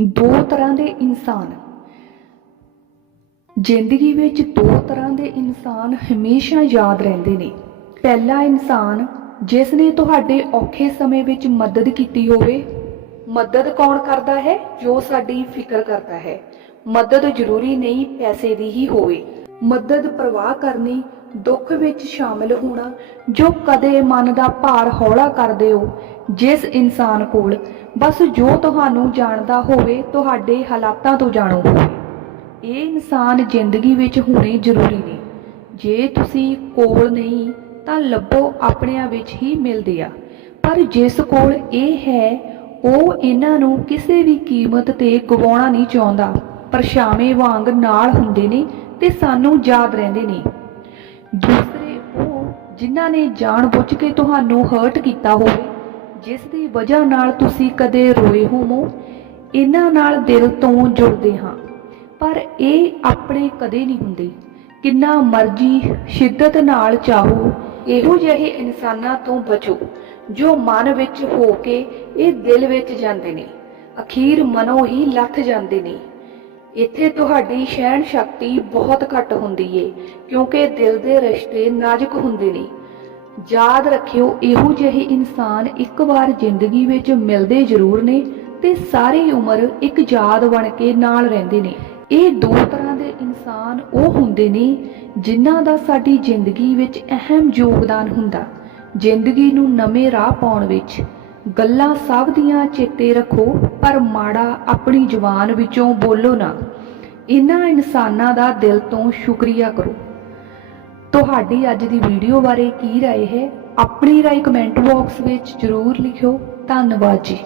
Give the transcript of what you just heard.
ਦੋ ਤਰ੍ਹਾਂ ਦੇ ਇਨਸਾਨ। ਜ਼ਿੰਦਗੀ ਵਿੱਚ ਦੋ ਤਰ੍ਹਾਂ ਦੇ ਇਨਸਾਨ ਹਮੇਸ਼ਾ ਯਾਦ ਰਹਿੰਦੇ ਨੇ। ਪਹਿਲਾ ਇਨਸਾਨ ਜਿਸ ਨੇ ਤੁਹਾਡੇ ਔਖੇ ਸਮੇਂ ਵਿੱਚ ਮਦਦ ਕੀਤੀ ਹੋਵੇ, ਮਦਦ ਕੌਣ ਕਰਦਾ ਹੈ? ਜੋ ਸਾਡੀ ਫਿਕਰ ਕਰਦਾ ਹੈ। ਮਦਦ ਜ਼ਰੂਰੀ ਨਹੀਂ, ਪੈਸੇ ਦੀ ਹੀ ਹੋਵੇ। ਮਦਦ ਪ੍ਰਵਾਹ ਕਰਨੀ, ਦੁੱਖ ਵਿੱਚ ਸ਼ਾਮਲ ਹੋਣਾ, ਜੋ ਕਦੇ ਮਨ ਦਾ ਭਾਰ ਹੌਲਾ ਕਰ ਦਿਓ ਜਿਸ ਇਨਸਾਨ ਕੋਲ ਬਸ ਜੋ ਤੁਹਾਨੂੰ ਜਾਣਦਾ ਹੋਵੇ, ਤੁਹਾਡੇ ਹਾਲਾਤਾਂ ਤੋਂ ਜਾਣੂ ਹੋਵੇ। ਇਹ ਇਨਸਾਨ ਜ਼ਿੰਦਗੀ ਵਿੱਚ ਹੋਣੇ ਜ਼ਰੂਰੀ ਨੇ। ਜੇ ਤੁਸੀਂ ਕੋਲ ਨਹੀਂ, ਤਾਂ ਲੱਭੋ ਆਪਣਿਆਂ ਵਿੱਚ ਹੀ ਮਿਲਦੇ ਆ। ਪਰ ਜਿਸ ਕੋਲ ਇਹ ਹੈ, ਉਹ ਇਹਨਾਂ ਨੂੰ ਕਿਸੇ ਵੀ ਕੀਮਤ ਤੇ ਗਵਾਉਣਾ ਨਹੀਂ ਚਾਹੁੰਦਾ। ਪਰਛਾਵੇਂ ਵਾਂਗ ਨਾਲ ਹੁੰਦੇ ਨੇ ਤੇ ਸਾਨੂੰ ਯਾਦ ਰਹਿੰਦੇ ਨੇ। ਦੂਸਰੇ ਉਹ ਜਿਨ੍ਹਾਂ ਨੇ ਜਾਣਬੁੱਝ ਕੇ ਤੁਹਾਨੂੰ ਹਰਟ ਕੀਤਾ ਹੋਵੇ ਜਿਸ ਦੀ ਵਜ੍ਹਾ ਨਾਲ ਤੁਸੀਂ ਕਦੇ ਰੋਏ ਹੋਵੋ, ਇਹਨਾਂ ਨਾਲ ਦਿਲ ਤੋਂ ਜੁੜਦੇ ਹਾਂ। ਪਰ ਇਹ ਆਪਣੇ ਕਦੇ ਨਹੀਂ ਹੁੰਦੇ। ਕਿੰਨਾ ਮਰਜ਼ੀ ਸ਼ਿੱਦਤ ਨਾਲ ਚਾਹੋ, ਇਹੋ ਜਿਹੇ ਇਨਸਾਨਾਂ ਤੋਂ ਬਚੋ, ਜੋ ਮਨ ਵਿੱਚ ਹੋ ਕੇ ਇਹ ਦਿਲ ਵਿੱਚ ਜਾਂਦੇ ਨੇ। ਅਖੀਰ ਮਨੋਂ ਹੀ ਲੱਥ ਜਾਂਦੇ ਨੇ। ਇੱਥੇ ਤੁਹਾਡੀ ਸਹਿਣ ਸ਼ਕਤੀ ਬਹੁਤ ਘੱਟ ਹੁੰਦੀ ਏ, ਕਿਉਂਕਿ ਦਿਲ ਦੇ ਰਿਸ਼ਤੇ ਨਾਜ਼ੁਕ ਹੁੰਦੇ ਨੇ। ਯਾਦ ਰੱਖਿਓ, ਇਹੋ ਜਿਹੇ ਇਨਸਾਨ ਇੱਕ ਵਾਰ ਜ਼ਿੰਦਗੀ ਵਿੱਚ ਮਿਲਦੇ ਜ਼ਰੂਰ ਨੇ ਤੇ ਸਾਰੀ ਉਮਰ ਇੱਕ ਯਾਦ ਬਣ ਕੇ ਨਾਲ ਰਹਿੰਦੇ ਨੇ। ਇਹ ਦੋ ਤਰ੍ਹਾਂ ਦੇ ਇਨਸਾਨ ਉਹ ਹੁੰਦੇ ਨੇ ਜਿਨ੍ਹਾਂ ਦਾ ਸਾਡੀ ਜ਼ਿੰਦਗੀ ਵਿੱਚ ਅਹਿਮ ਯੋਗਦਾਨ ਹੁੰਦਾ। ਜ਼ਿੰਦਗੀ ਨੂੰ ਨਵੇਂ ਰਾਹ ਪਾਉਣ ਵਿੱਚ ਗੱਲਾਂ ਸਭ ਦੀਆਂ ਚੇਤੇ ਰੱਖੋ, ਪਰ ਮਾੜਾ ਆਪਣੀ ਜ਼ੁਬਾਨ ਵਿੱਚੋਂ ਬੋਲੋ ਨਾ। ਇਹਨਾਂ ਇਨਸਾਨਾਂ ਦਾ ਦਿਲ ਤੋਂ ਸ਼ੁਕਰੀਆ ਕਰੋ। ਤੁਹਾਡੀ ਅੱਜ ਦੀ ਵੀਡੀਓ ਬਾਰੇ ਕੀ رائے ਹੈ ਆਪਣੀ رائے ਕਮੈਂਟ ਬਾਕਸ ਵਿੱਚ ਜ਼ਰੂਰ ਲਿਖਿਓ ਧੰਨਵਾਦ ਜੀ